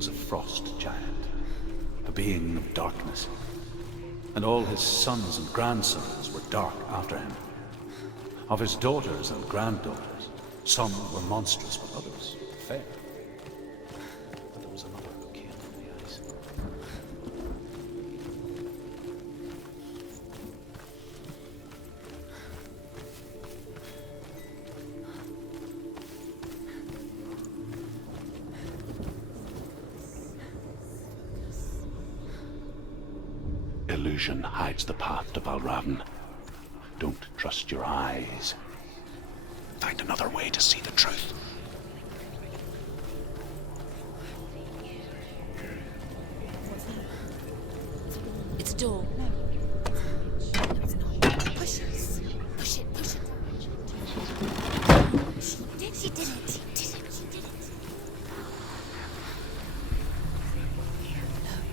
was a frost giant, a being of darkness, and all his sons and grandsons were dark after him. Of his daughters and granddaughters, some were monstrous, but others fair. But there was another who came from the ice. Illusion hides the path to Valravn. Don't trust your eyes. Find another way to see the truth. It's a door. Push it. Push it. Push it. She did it. She did it. Look.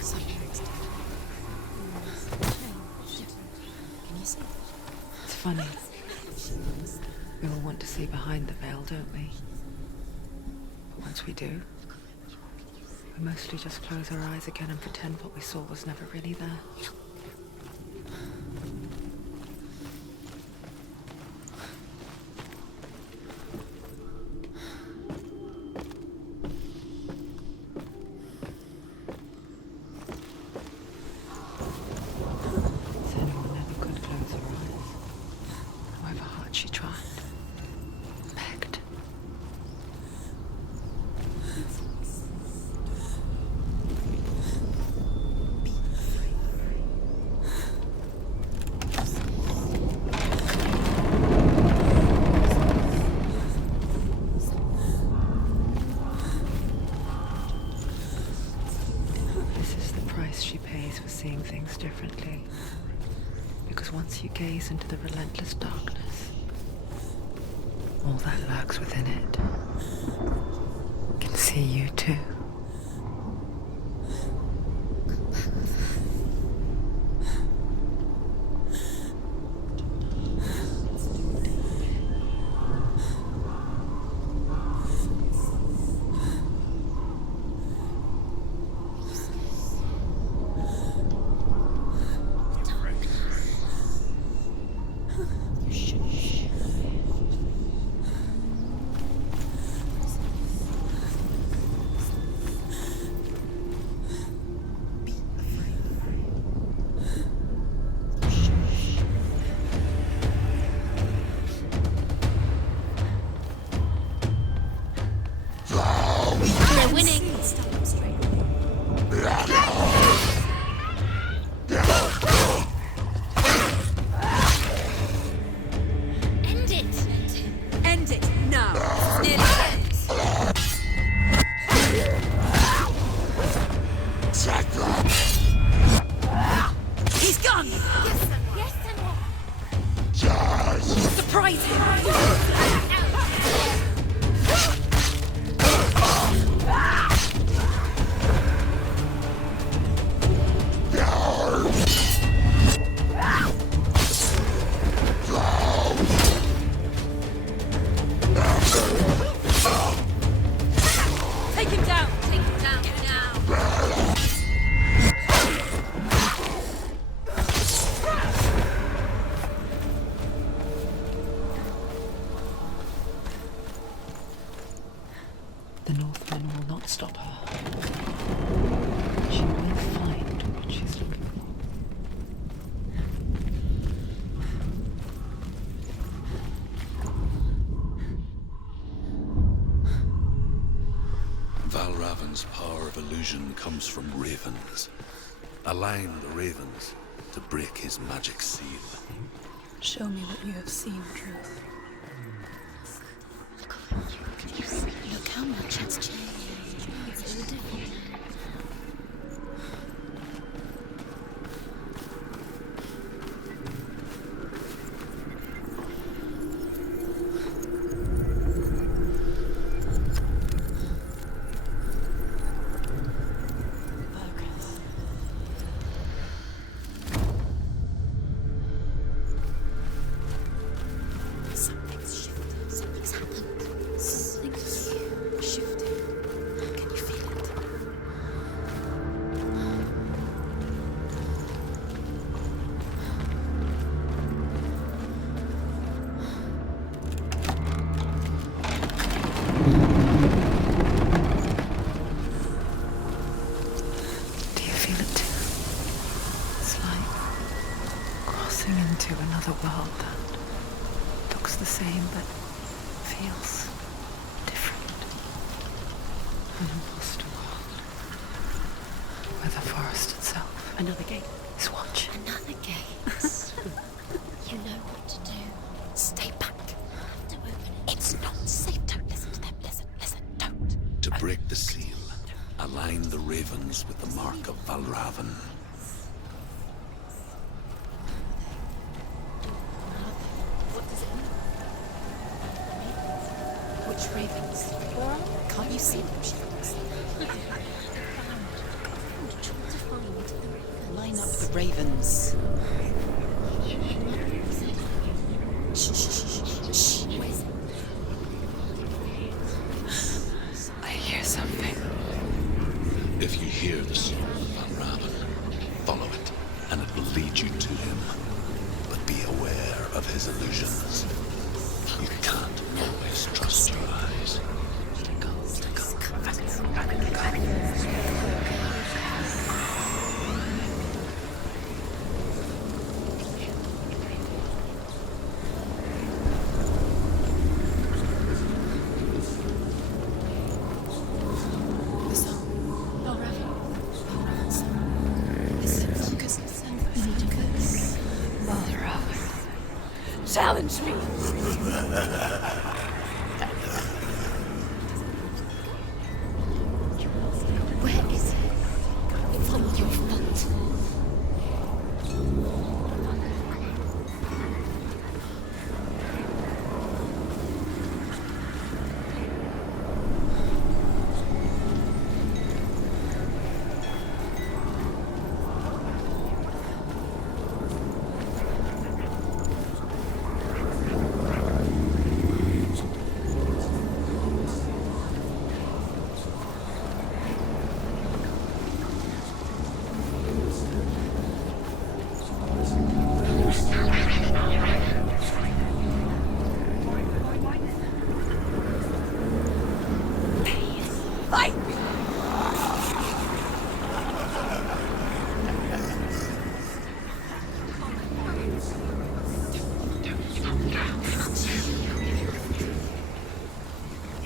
Something's different. Can you see? It's funny. We all want to see behind the veil, don't we? But once we do, we mostly just close our eyes again and pretend what we saw was never really there. Senua never could close her eyes, however hard she tried. Begged. This is the price she pays for seeing things differently. Because once you gaze into the relentless darkness, all that lurks within it can see you too. They're winning. Stop them straight. End it. End it now. Nearly ends. He's gone. Yes, Senua. Yes, Senua. Surprise him. Take him down. Take him down now. The Northmen will not stop her. She will find what she's looking for. Valravn's power of illusion comes from ravens. Align the ravens to break his magic seal. Show me what you have seen, Truth. Look how much it's changed. It's so different. Something's shifted. Something's happened. Something's shifted. Can you crossing into another world that looks the same but feels different. An imposter world where the forest itself Another gate. is watching. Another gate. You know what to do. Stay back. Have to open it. It's not safe. Don't listen to them. Listen, don't. To break the seal, align the ravens with the mark of Valravn. What does it mean? Which ravens? Can't you see them, Shadows? Line up the ravens. Shh. Where's it? I hear something. If you hear the song of Valravn, follow it, and it will lead you to him. But be aware of his illusions. You can't always trust your eyes. Challenge me! Where is it? It's all your fault.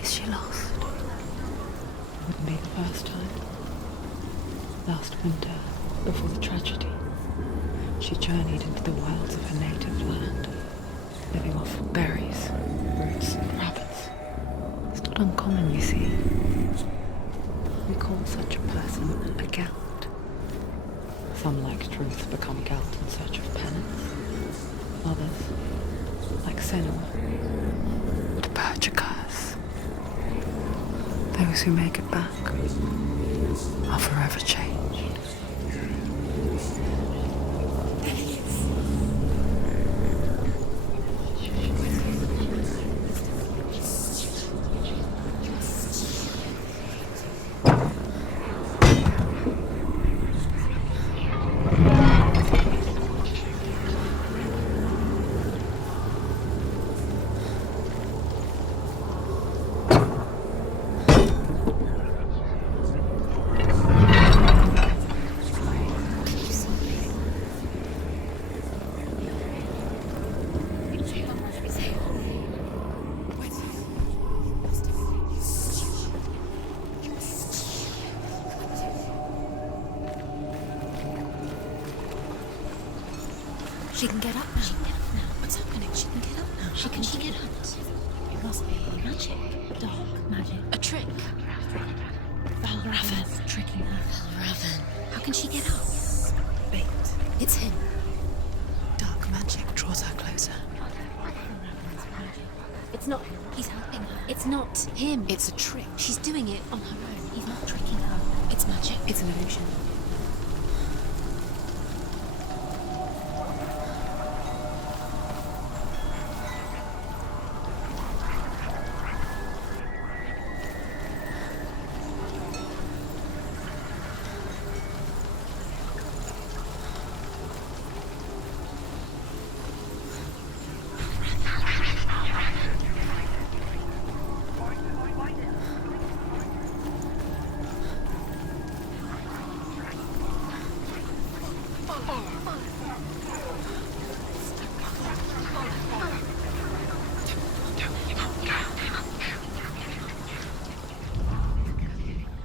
Is she lost? Wouldn't be the first time. Last winter, before the tragedy, she journeyed into the wilds of her native land, living off berries, roots, and rabbits. It's not uncommon, you see. We call such a person a Gelt. Some, like Truth, become Gelt in search of penance. Others, like Senua, would purge a curse. Those who make it back are forever changed. She can get up now. What's happening? She can get up now. She can get up. It must be magic. Dark magic. A trick. Valravn tricking her. Valravn. How can she get up? Bait. It's him. Dark magic draws her closer. It's not him. He's helping her. It's not him. It's a trick. She's doing it on her own. He's not tricking her. It's magic. It's an illusion.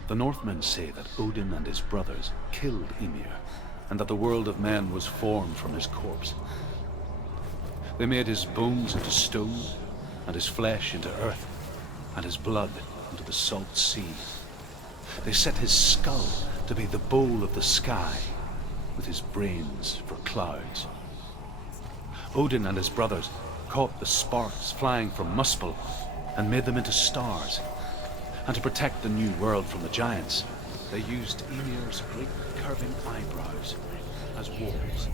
The Northmen say that Odin and his brothers killed Ymir, and that the world of men was formed from his corpse. They made his bones into stone, and his flesh into earth, and his blood into the salt sea. They set his skull to be the bowl of the sky, with his brains for clouds. Odin and his brothers caught the sparks flying from Muspel and made them into stars. And to protect the new world from the giants, they used Ymir's great curving eyebrows as walls.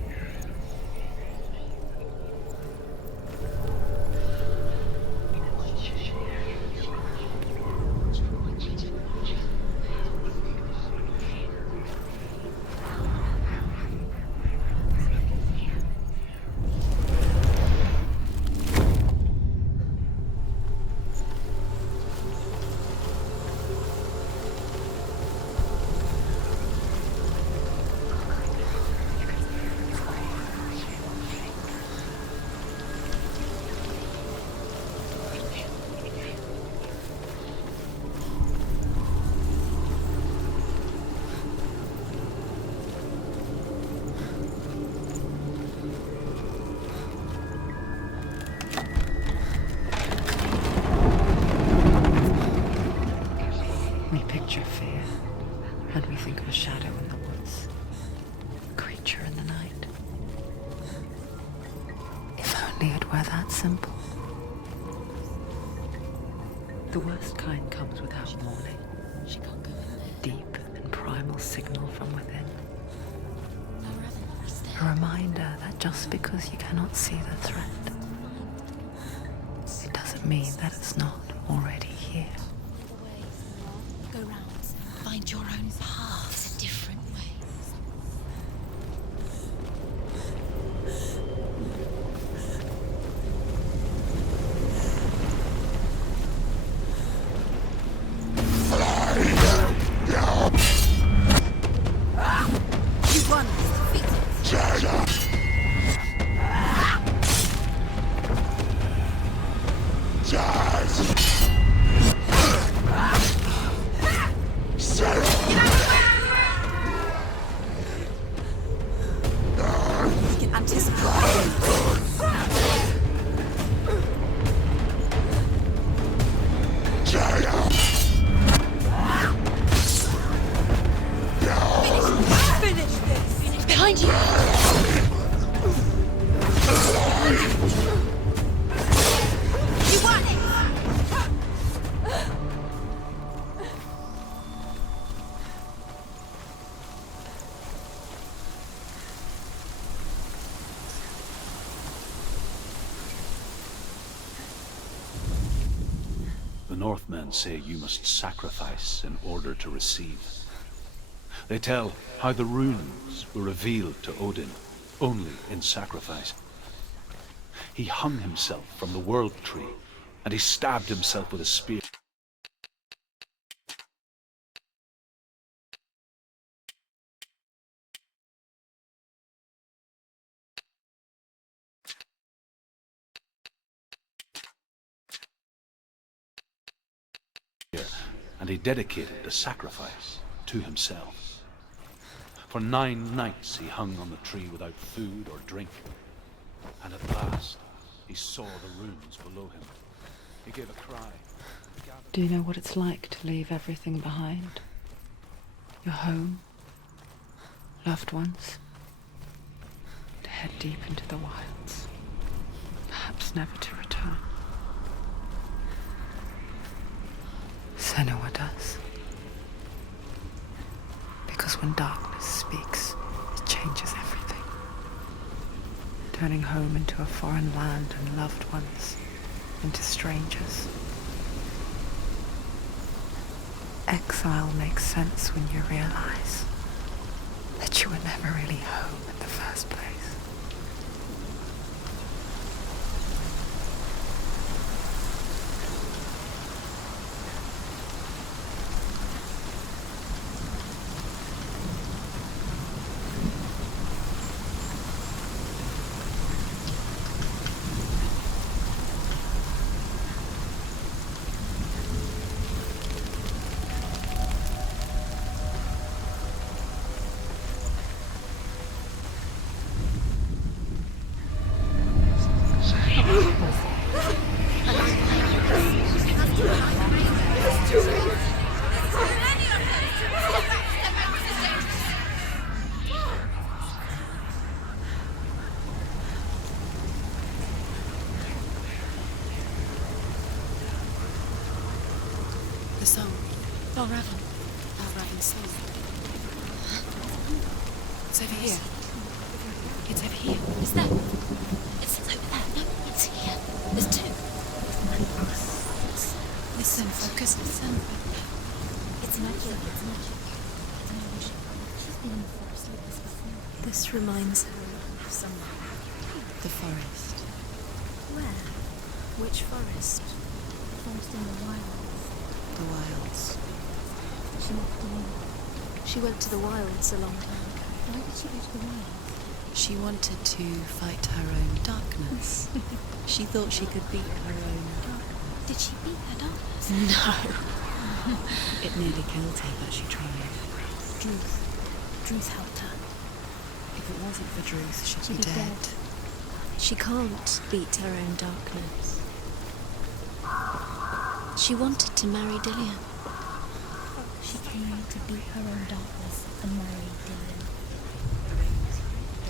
We picture fear, and we think of a shadow in the woods, a creature in the night. If only it were that simple. The worst kind comes without warning. She can't go in there. Deep and primal signal from within. Valravn, stay. A reminder that just because you cannot see the threat, it doesn't mean that it's not already here. Go round. Find your own path. There's a different way. You won. We can anticipate. Finish this. Behind you. You won it. The Northmen say you must sacrifice in order to receive. They tell how the runes were revealed to Odin only in sacrifice. He hung himself from the world tree, and he stabbed himself with a spear. And he dedicated the sacrifice to himself. For 9 nights he hung on the tree without food or drink, and at last he saw the runes below him. He gave a cry. Do you know what it's like to leave everything behind? Your home, loved ones, to head deep into the wilds, perhaps never to return. Senua does. Because when darkness speaks, it changes everything. Turning home into a foreign land and loved ones into strangers. Exile makes sense when you realize that you were never really home in the first place. The song. Valravn. Valravn's song. It's over here. It's over here. Is there? It's over there. No, it's here. There's two. Listen, focus, listen. It's magic. It's magic. It's an illusion. She's been in the forest like this before. This reminds her of somewhere. The forest. Where? Which forest? The forest in the wilds. The wilds. She went to the wilds a long time ago. Why did she go to the wilds? She wanted to fight her own darkness. She thought she could beat her own darkness. Did she beat her darkness? No. It nearly killed her, but she tried. Druth helped her. If it wasn't for Druth, she'd be dead. She can't beat her own darkness. She wanted to marry Dillian. She came to beat her own darkness and marry Dillian.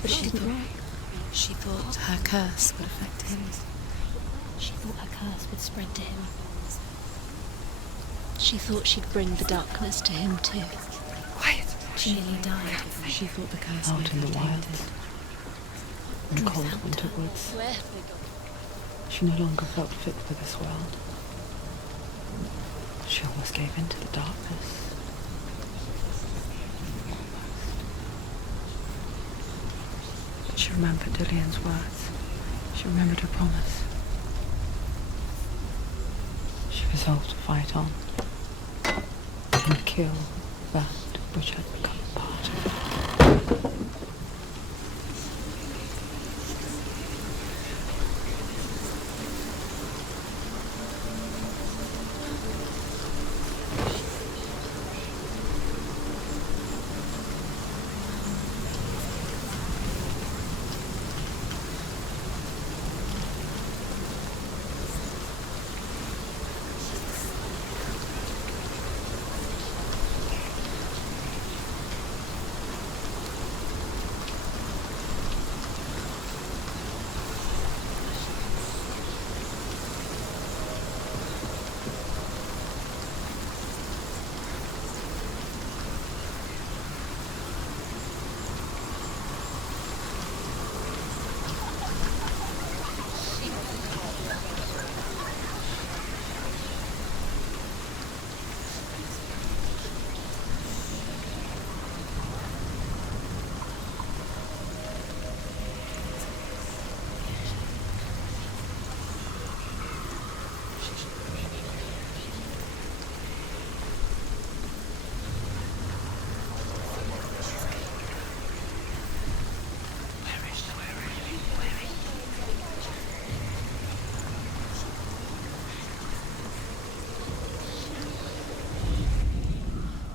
But she didn't. She thought her curse would affect him. She thought her curse would spread to him. She thought she'd bring the darkness to him too. Quiet! She nearly died. She thought the curse would Out in the wilds, in cold winter woods, she no longer felt fit for this world. She almost gave in to the darkness. But she remembered Dillian's words. She remembered her promise. She resolved to fight on and kill that which had become part of her.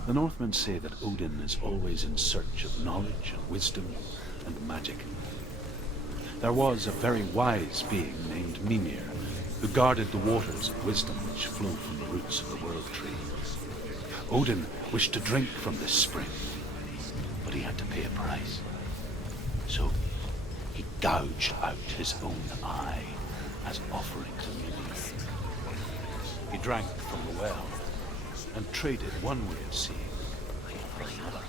The Northmen say that Odin is always in search of knowledge and wisdom and magic. There was a very wise being named Mimir, who guarded the waters of wisdom which flow from the roots of the world tree. Odin wished to drink from this spring, but he had to pay a price. So he gouged out his own eye as offering to Mimir. He drank from the well and traded one way of seeing for another.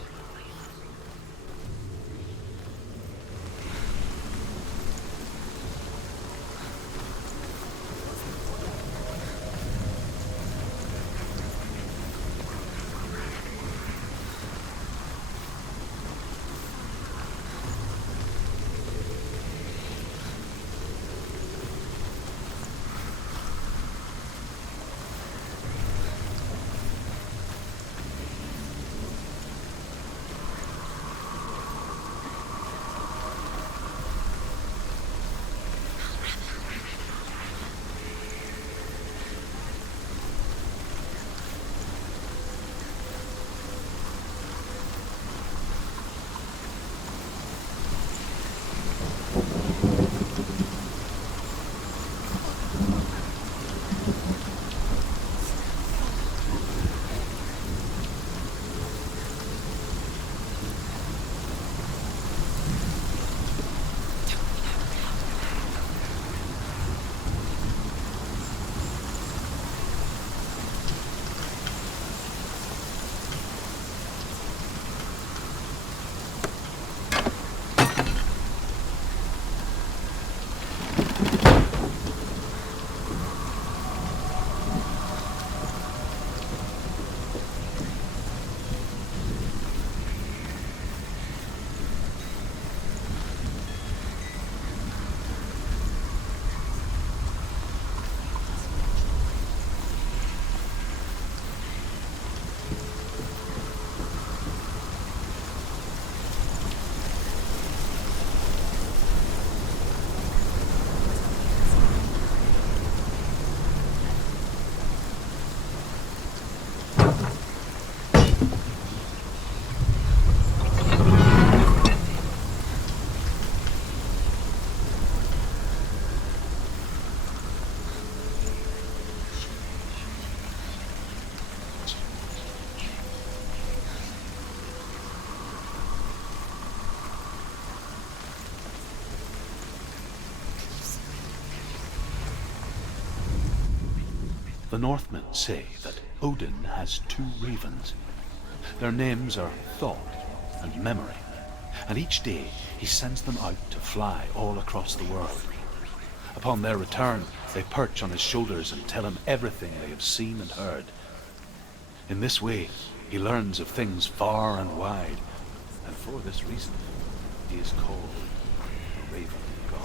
The Northmen say that Odin has two ravens. Their names are Thought and Memory, and each day he sends them out to fly all across the world. Upon their return, they perch on his shoulders and tell him everything they have seen and heard. In this way, he learns of things far and wide, and for this reason, he is called the Raven God.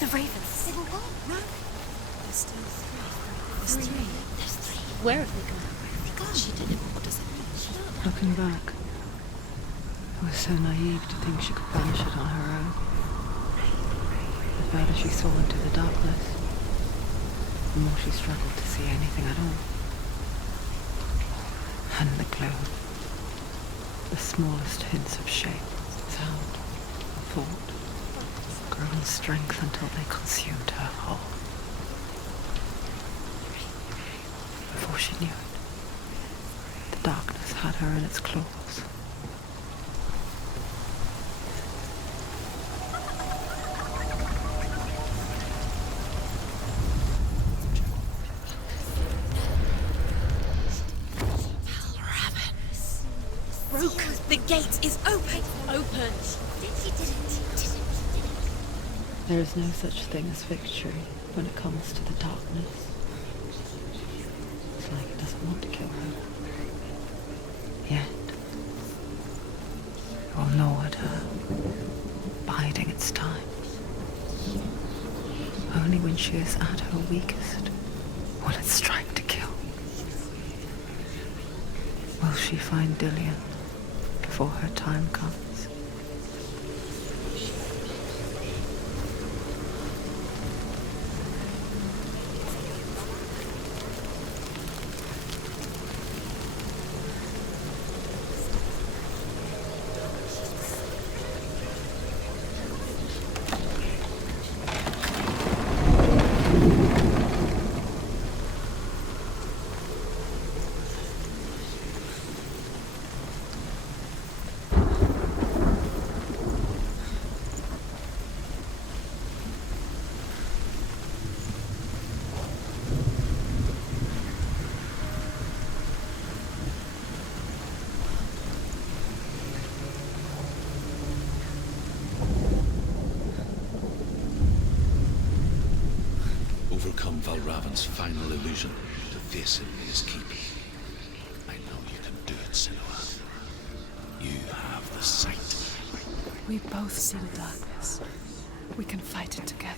The ravens. They were what? No. There's still three. There's three. Where have they gone? They gone. She did it. What does it mean? Looking back, I was so naive to think she could banish it on her own. The further she saw into the darkness, the more she struggled to see anything at all. And the glow, the smallest hints of shape, sound, thought, grew in strength until they consumed her whole. Before she knew it, the darkness had her in its claws. Valravn. Broke. The gate is open. Open. He did it. There is no such thing as victory when it comes to the darkness. It's like it doesn't want to kill her. Yet, it will gnaw at her, biding its time. Only when she is at her weakest will it strike to kill. Will she find Dillion before her time comes? Overcome Valravn's final illusion to face him in his keep. I know you can do it, Senua. You have the sight. We both see the darkness. We can fight it together.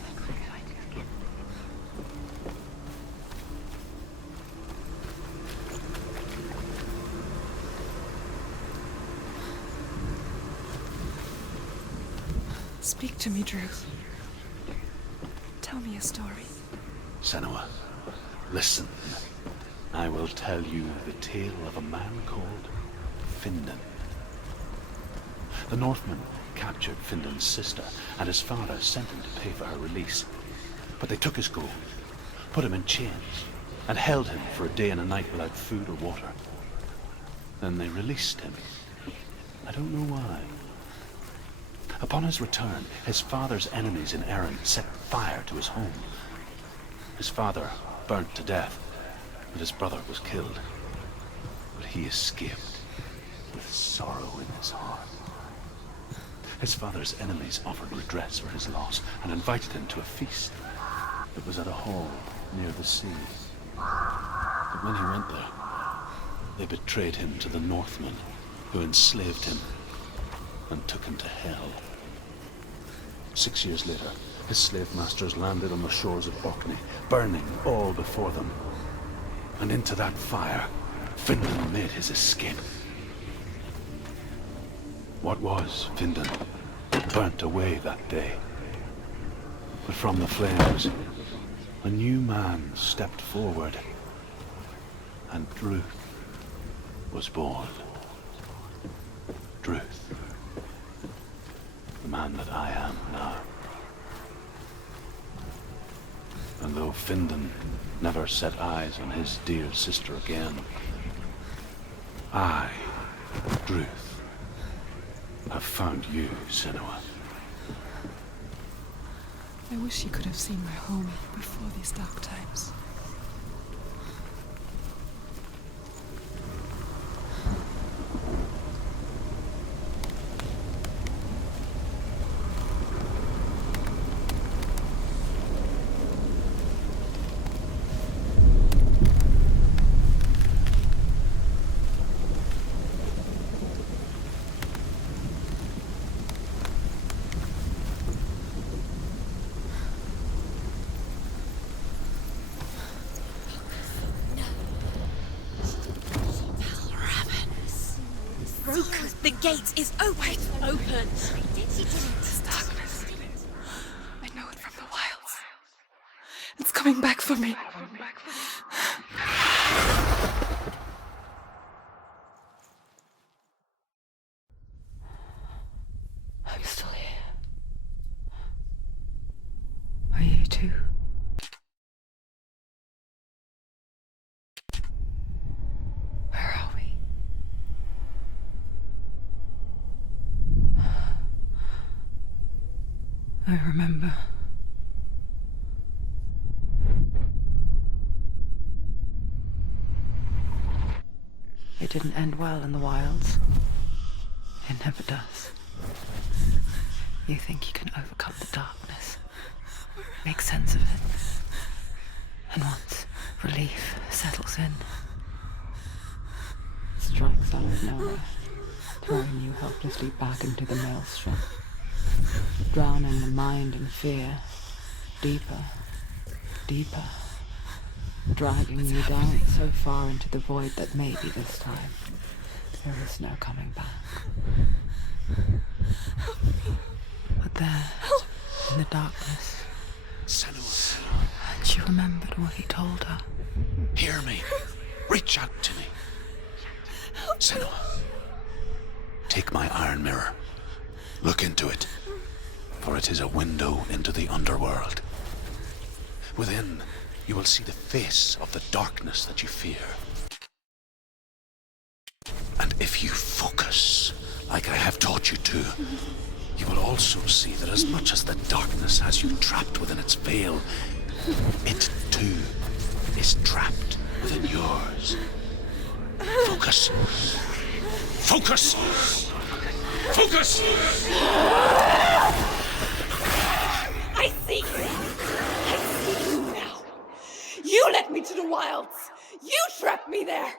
Speak to me, Drew. Tell me a story. Senua, listen. I will tell you the tale of a man called Findan. The Northmen captured Findan's sister, and his father sent him to pay for her release. But they took his gold, put him in chains, and held him for a day and a night without food or water. Then they released him. I don't know why. Upon his return, his father's enemies in Erin set fire to his home. His father burnt to death, and his brother was killed. But he escaped with sorrow in his heart. His father's enemies offered redress for his loss and invited him to a feast. It was at a hall near the sea. But when he went there, They betrayed him to the Northmen, who enslaved him and took him to hell. 6 years later, his slave masters landed on the shores of Orkney, burning all before them. And into that fire, Findan made his escape. What was Findan burnt away that day. But from the flames, a new man stepped forward, and Druth was born. Druth, the man that I am now. And though Findan never set eyes on his dear sister again, I, Druth, have found you, Senua. I wish you could have seen my home before these dark times. The gate is open. Open. This darkness. I know it from the wilds. It's coming back for me. I'm still here. Are you too? Where are we? I remember. It didn't end well in the wilds. It never does. You think you can overcome the darkness, make sense of it, and once relief settles in, strikes out of nowhere, throwing you helplessly back into the maelstrom, drowning the mind in fear, deeper, deeper, dragging you down so far into the void that maybe this time there is no coming back. But there, in the darkness, Senua, and she remembered what he told her. hear me. Reach out to me. Senua, take my iron mirror. Look into it, for it is a window into the underworld. Within, you will see the face of the darkness that you fear. And if you focus, like I have taught you to, you will also see that as much as the darkness has you trapped within its veil, it too is trapped within yours. Focus. Focus! Focus! I see you! I see you now! You led me to the wilds! You trapped me there!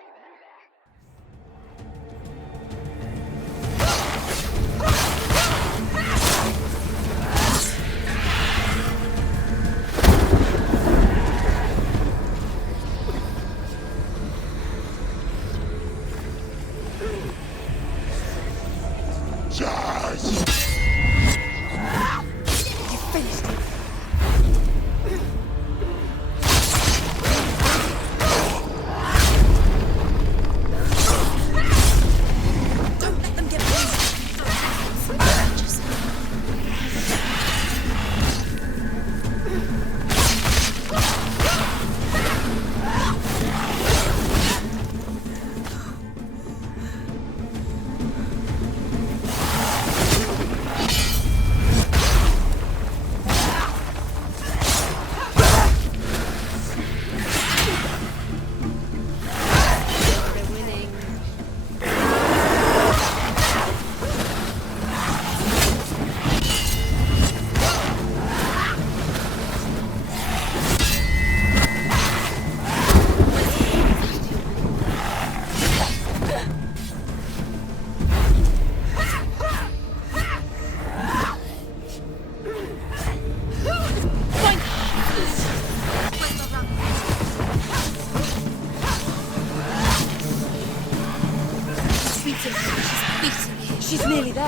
there.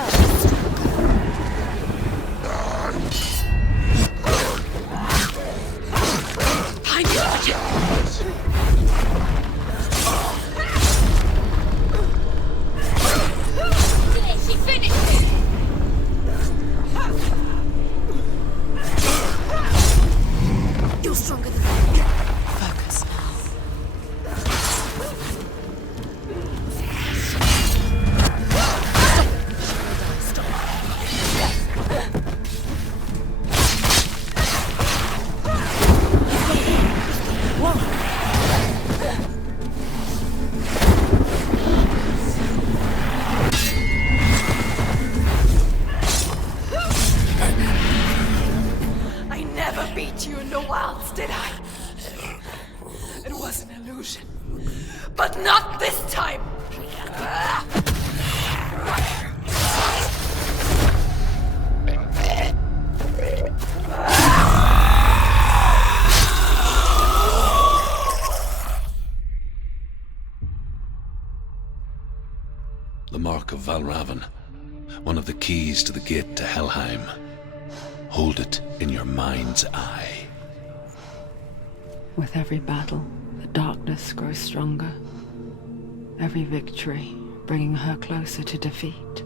I got you! She finished it! You're stronger than me. Focus now. I never beat you in the wilds, did I? It was an illusion. But not this time! The mark of Valravn, one of the keys to the gate to Helheim. Hold it in your mind's eye. With every battle, the darkness grows stronger. Every victory bringing her closer to defeat.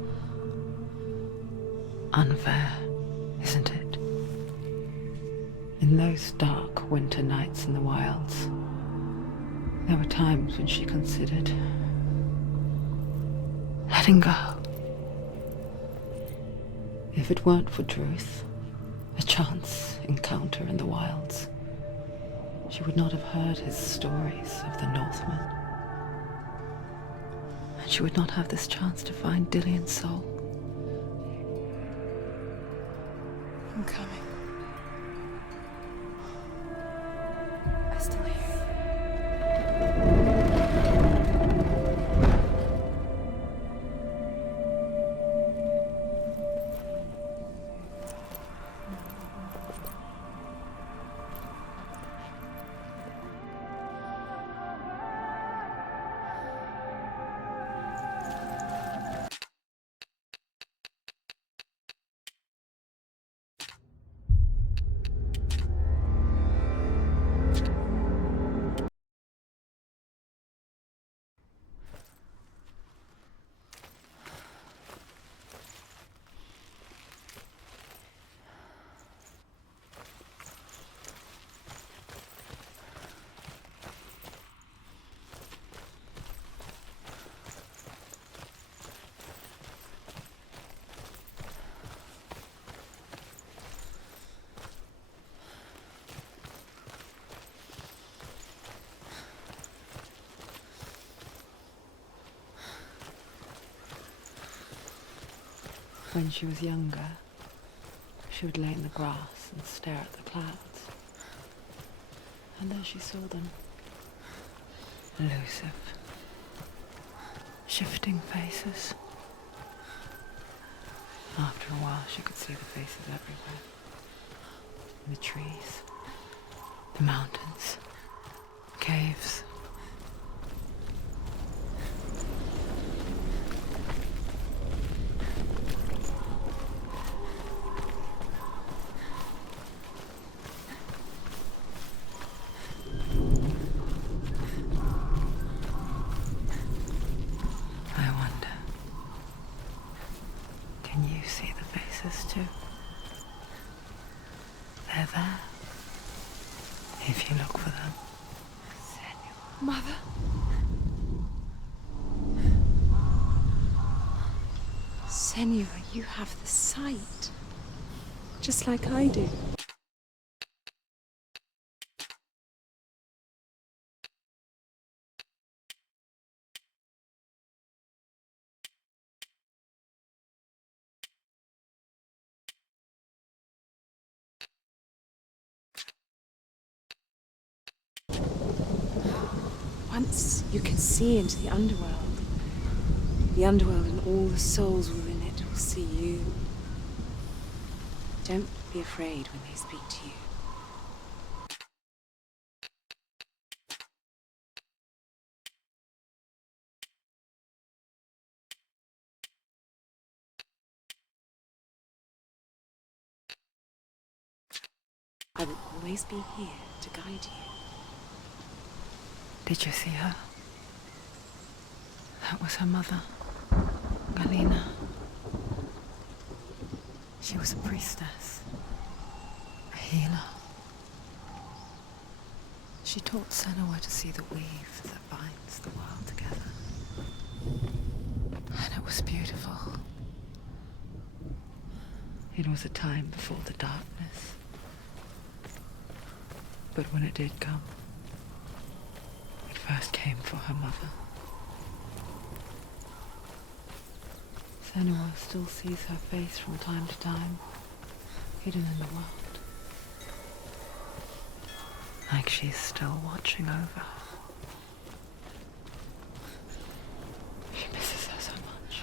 Unfair, isn't it? In those dark winter nights in the wilds, there were times when she considered letting go. If it weren't for Druth, a chance encounter in the wilds, she would not have heard his stories of the Northmen. And she would not have this chance to find Dillion's soul. I'm coming. I still hear you. When she was younger, she would lay in the grass and stare at the clouds. And then she saw them. Elusive. Shifting faces. After a while, she could see the faces everywhere. In the trees, the mountains, caves. I wonder, can you see the faces too? They're there, if you look for them. Mother? Senua, you have the sight. Just like I do. Once you can see into the underworld and all the souls within it will see you. Don't be afraid when they speak to you. always be here to guide you. Did you see her? That was her mother, Galina. She was a priestess, a healer. She taught Senua to see the weave that binds the world together. And it was beautiful. It was a time before the darkness. But when it did come, it first came for her mother. Senua still sees her face from time to time, hidden in the world. Like she's still watching over her. She misses her so much.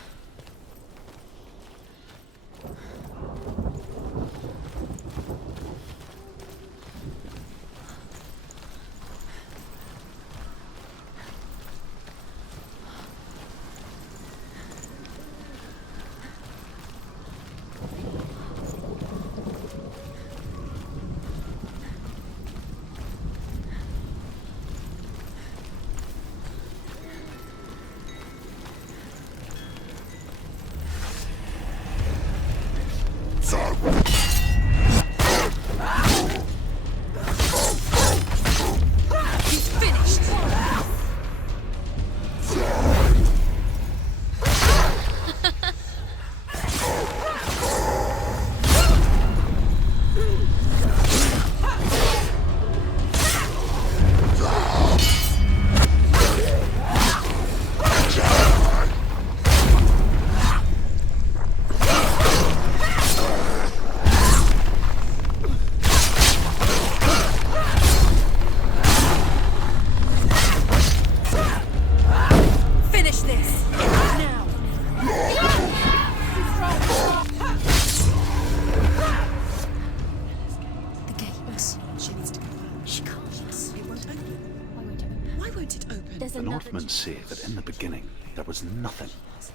The Northmen say that in the beginning there was nothing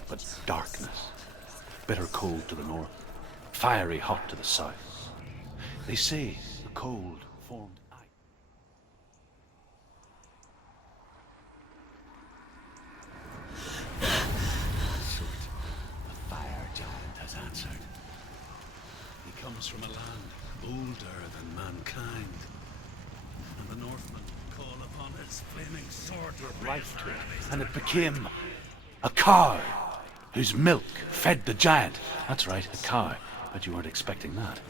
but darkness. Bitter cold to the north, fiery hot to the south. They say the cold formed ice. The fire giant has answered. He comes from a land older than mankind. And the Northmen call upon his flaming sword to give life to it, and it became a cow whose milk fed the giant. That's right, a cow. But you weren't expecting that.